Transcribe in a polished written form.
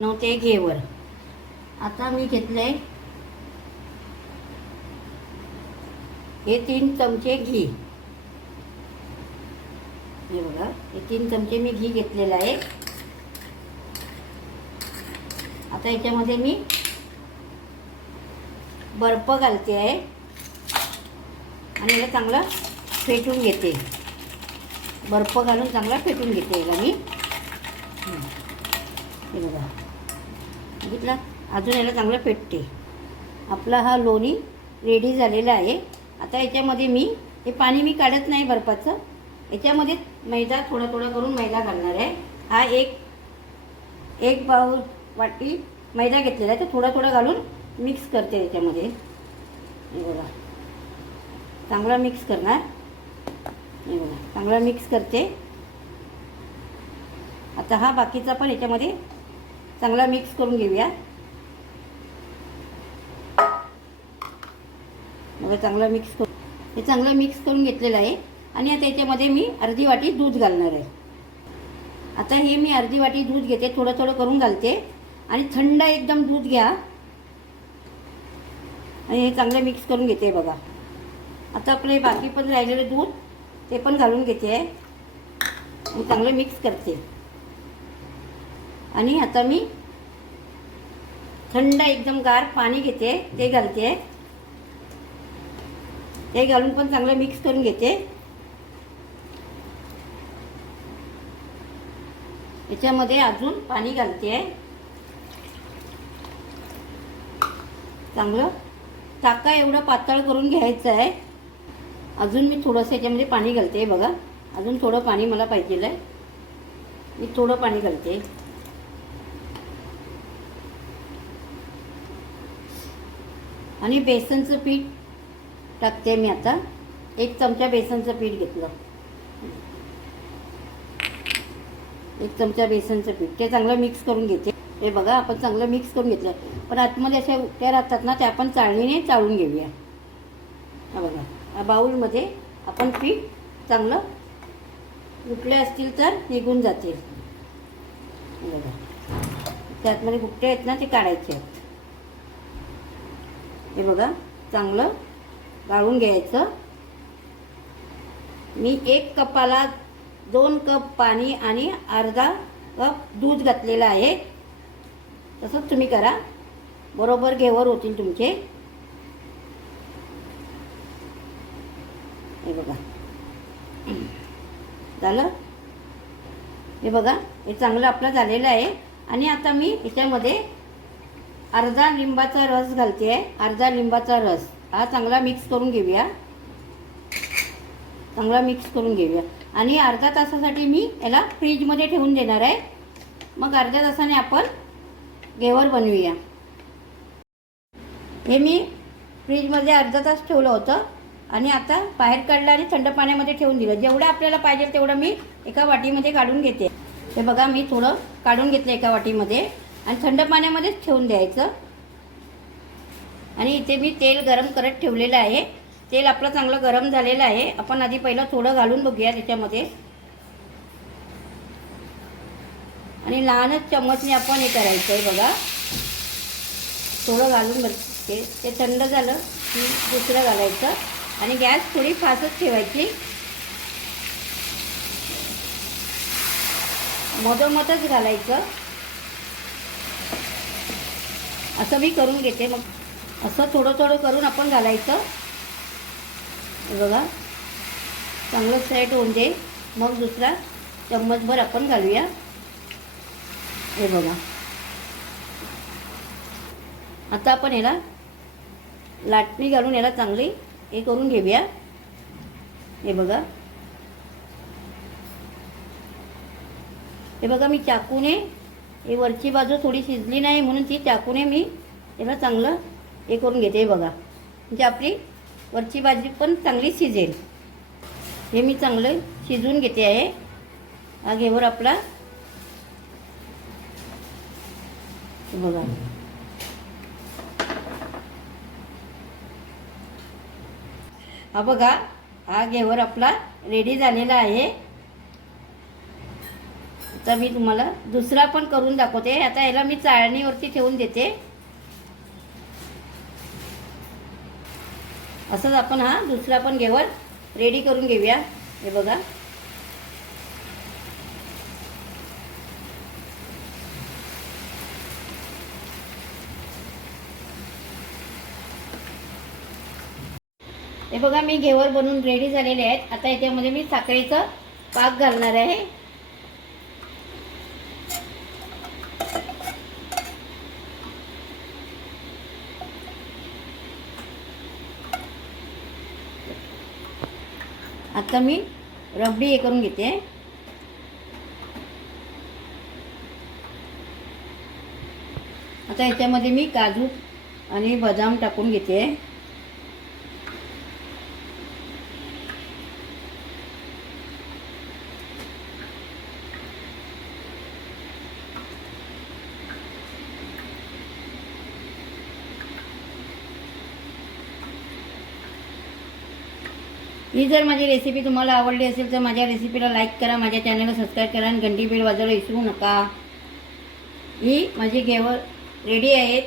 नव्हते घेवर. आता मी घेतले हे 3 चमचे घी. हे बघा, हे 3 चमचे मी घी घेतलेलं आहे. आता याच्यामध्ये मी बर्फ घालते आहे आणि याला चांगलं फेटून घेते. बर्फ घालून चांगला फेटून घेते याला मी. हे बघा, बघितलं, अजून याला चांगलं फेटते. आपला हा लोणी रेडी झालेला आहे. आता याच्यामध्ये मी हे पाणी काढत नाही बर्फाचं. याच्यामध्ये मैदा थोडा थोडा करून मैदा घालणार आहे. हा एक बाउल वाटी मैदा घेतलेला आहे, तर थोडा थोडा घालून मिक्स करते याच्यामध्ये. हे बघा, चांगला मिक्स करणार. हे बघा, चांगला मिक्स करते. आता हा बाकीचा पण याच्यामध्ये चांगला मिक्स करून घेऊया. बघा, चांगला मिक्स करून हे चांगलं मिक्स करून घेतलेलं आहे. आणि आता याच्यामध्ये मी अर्धी वाटी दूध घालणार आहे. आता हे मी अर्धी वाटी दूध घेते, थोडं थोडं करून घालते. आणि थंड एकदम दूध घ्या आणि हे चांगलं मिक्स करून घेते. बघा, आता आपले बाकी पण राहिलेले दूध ते पण घालून घेते आहे आणि चांगलं मिक्स करते. आणि आता मी थंड एकदम गार पाणी घेते, ते घालते. ते घालून पण चांगलं मिक्स करून घेते. याच्यामध्ये अजून पाणी घालते. चांगलं टाका एवढं पातळ करून घ्यायचं आहे. अजून मी थोडंसं याच्यामध्ये पाणी घालते. बघा, अजून थोडं पाणी मला पाहिजे आहे. मी थोडं पाणी घालते. आणि बेसनचं पीठ टाकते मी. आता 1 चमचा बेसनचं पीठ घेतलं. 1 चमचा बेसनचं पीठ ते चांगलं मिक्स करून घेते. हे बघा, आपण चांगलं मिक्स करून घेतलं. पण आतमध्ये अशा उकट्या राहतात ना, त्या आपण चाळणीने चाळून घेऊया. हा बघा, या बाऊलमध्ये आपण पीठ चांगलं उकळे असतील तर निघून जातील. हे बघा, त्यातमध्ये गुट्टे आहेत ना, ते काढायचे आहेत. हे बघा, चांगलं गाळून घ्यायचं. मी 1 कपाला 2 कप पाणी आणि अर्धा कप दूध घातलेलं आहे. तसंच तुम्ही करा, बरोबर घेवर होतील तुमचे. हे बघा, झालं. हे बघा, हे चांगलं आपलं झालेलं आहे. आणि आता मी याच्यामध्ये अर्धा लिंबाचा रस घालते आहे. अर्धा लिंबाचा रस हा चांगला मिक्स करून घेऊया. चांगला मिक्स करून घेऊया. आणि अर्धा तासासाठी मी याला फ्रीजमध्ये ठेवून देणार आहे. मग अर्ध्या तासाने आपण घेवर बनवूया. हे मी फ्रीजमध्ये अर्धा तास ठेवलं होतं आणि आता बाहेर काढलं आणि थंड पाण्यामध्ये ठेवून दिलं. जेवढं आपल्याला पाहिजे तेवढं मी एका वाटीमध्ये काढून घेते. हे बघा, मी थोडं काढून घेतलं एका वाटीमध्ये आणि थंड पाण्यामध्येच ठेवून द्यायचं. आणि इथे मी तेल गरम करत ठेवलेलं आहे. तेल आपलं चांगलं गरम झालेलं आहे. आपण आधी पहिलं थोडं घालून बघूया त्याच्यामध्ये. आणि लहानच चम्मचने आपण हे करायचं आहे. बघा, थोडं घालून बघते. ते थंड झालं की दुसरं घालायचं आणि गॅस थोडी फास्टच ठेवायची. मधोमधच घालायचं. असं मी करून घेते. मग असं थोडं थोडं करून आपण घालायचं. बघा, चांगलं सेट होऊन दे. मग दुसरा चम्मचभर आपण घालूया. हे बघा, आता आपण याला लाटणी घालून याला चांगली हे करून घेऊया. हे बघा, हे बघा, मी चाकूने हे वरची बाजू थोडी शिजली नाही म्हणून ती चाकूने मी याला चांगलं हे करून घेते. बघा, म्हणजे आपली वरची भाजी पण चांगली शिजेल. हे मी चांगलं शिजवून घेते आहे. हा घेवर आपला. बघा, हा बघा, हा घेवर आपला रेडी झालेला आहे. आता मी तुम्हाला दुसरा पण करून दाखवते. आता याला मी चाळणीवरती ठेवून देते. असंच आपण हा दुसरा पण घेवर रेडी करून घेऊया. हे बघा, हे बघा मी घेवर बनवून रेडी झालेले आहेत. आता याच्यामध्ये मी साखरेचा पाक घालणार आहे. आता मी रबडी हे करून घेते. आता याच्यामध्ये मी काजू आणि बदाम टाकून घेते. ही जर माझी रेसिपी तुम्हाला आवडली असेल तर माझ्या रेसिपीला लाईक करा, माझ्या चॅनलला सबस्क्राईब करा आणि घंटी बेल वाजवायला विसरू नका. ही माझी घेवर रेडी आहेत.